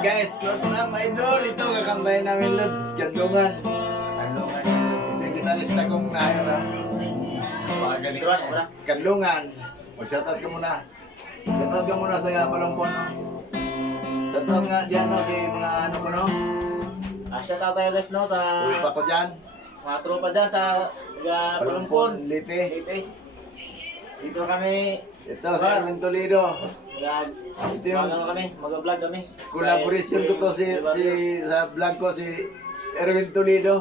Guys, what's up idol? Ito kakantayin namin Lods, Kandungan. Ito yung gitarista kong naayos Kandungan. Mag-shoutout ka muna. Shoutout ka muna sa Palampon, no? Shoutout nga diyan, no? Si mga ano ko, no? Shoutout tayo guys, no? Sa Uwi pa ko dyan. mga tropa dyan sa Palampon. Lite. Dito kami. Ito, si Erwin Toledo. Ito yung mag-vlog kami. collaboration ko to sa vlog ko si Erwin Toledo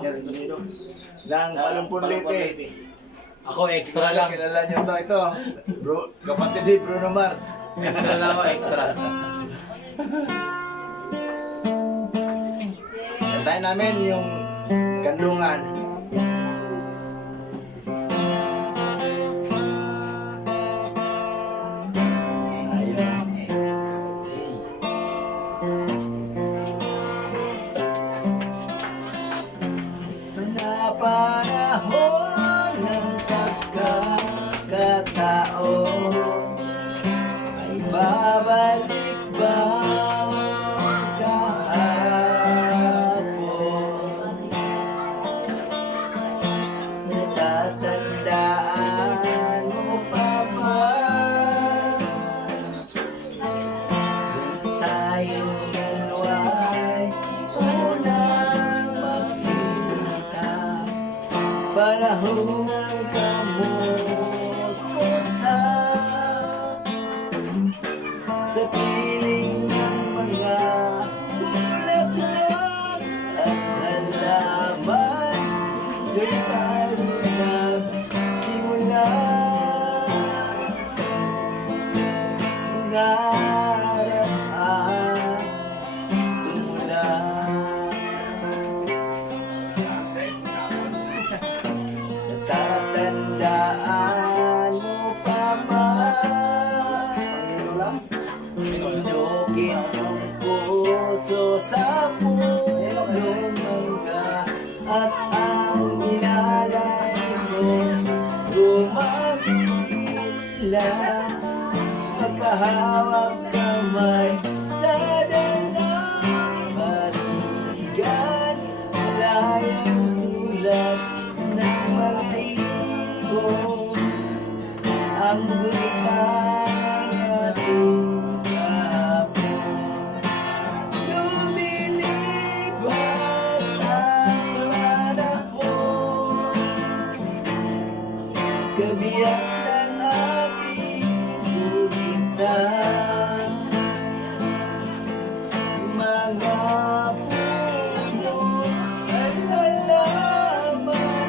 ng Palampon Lite. Ako extra lang. Kilala nyo to, ito. Bro, kapatid ni Bruno Mars. Extra lang ako, extra. Kantahin namin yung Kandungan. Ayun. Panahon ng pagkakatao ay babalik ba ang kahapon? Natatandaan mo pa ba tayong dalawa'y unang magkita? Panahon kamusta sa piling ng mga bulaklak at halaman. Doon tayo nagsimula. Nangarap at tumula. Natatandaan mo pa ba? Pinukit ang puso sa pulong mangga at ang nilalay mo gumagila. Magkahawak kamay sa dalampasigan, layang tulad ng mga ibon. Ang buhay ating kahapon, lumilipas ang panahon, kabiyak ng ating bubintang. Mga puno at halaman,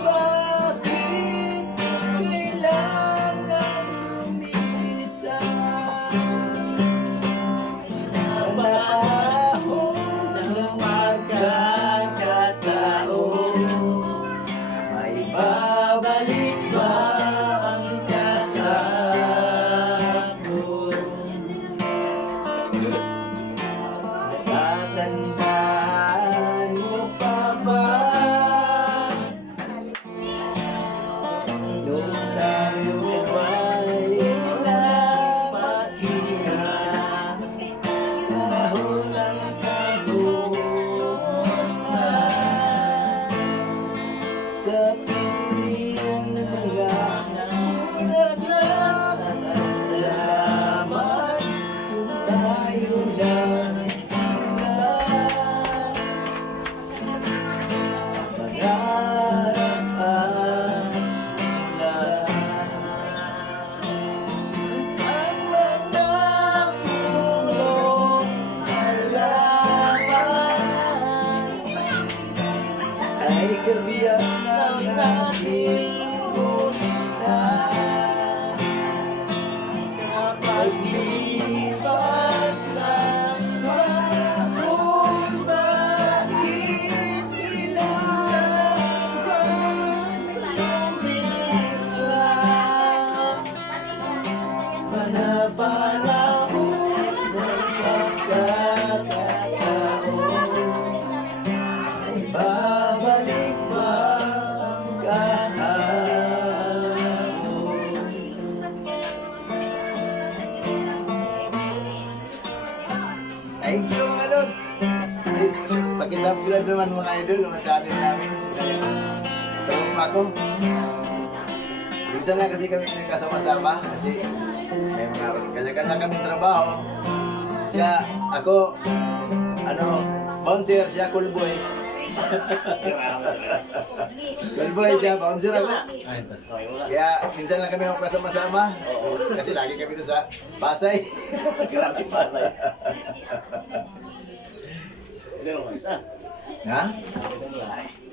bakit kailangan lumisan? Panahon ng magkakataon, may babalik ba ang kahapon? Natatandaan mo pa ba nung tayo ay unang magkita? Panahon ng kamusta sa piling ng mga bulaklak at halaman. Tayo lang sila, pangarap at ulan. Ang mga puno halaman ay kabiyak ng ating bunitan. Sa paglipas ng panahon, bakit kailangan ba lumisan? Panahon ng pagkakataon, ay babalik ba ang kahapon? Thank you mga Lods! Please, pakisubscribe naman mga idol, mga channel namin. Tawag mo ako. Minsan lang kasi kami nagkasama-sama kasi may mga kanya-kanya kaming trabaho. Siya, ako, bouncer, siya cool boy. Cool boy siya, bouncer ako. Kaya minsan lang kami magkasama-sama. Kasi lagi kami doon sa Pasay. Grabe pa sa'yo. Hindi mo isa. Ha? Ito mo lang.